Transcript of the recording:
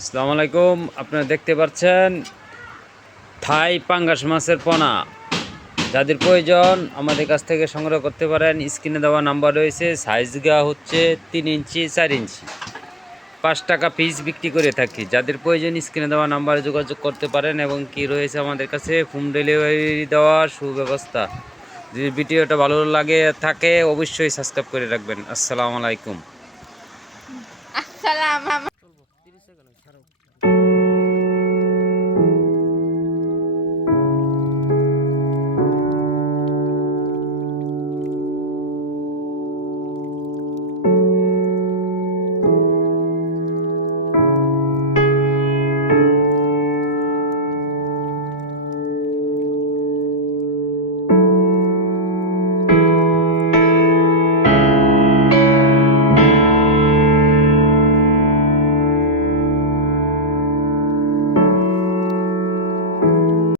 আসসালামু আলাইকুম। আপনারা দেখতে পাচ্ছেন থাই পাঙ্গাস মাছের পোনা। যাদের প্রয়োজন আমাদের কাছ থেকে সংগ্রহ করতে পারেন। স্ক্রিনে দেওয়া নাম্বার রয়েছে। সাইজগা হচ্ছে 3 ইঞ্চি 4 ইঞ্চি, 5 টাকা পিস বিক্রি করে থাকি। যাদের প্রয়োজন স্ক্রিনে দেওয়া নাম্বারে যোগাযোগ করতে পারেন এবং কি রয়েছে আমাদের কাছে হোম ডেলিভারি দেওয়ার সুব্যবস্থা। যদি ভিডিওটা ভালো লাগে থাকে অবশ্যই সাবস্ক্রাইব করে রাখবেন। আসসালামু আলাইকুম। আসসালাম।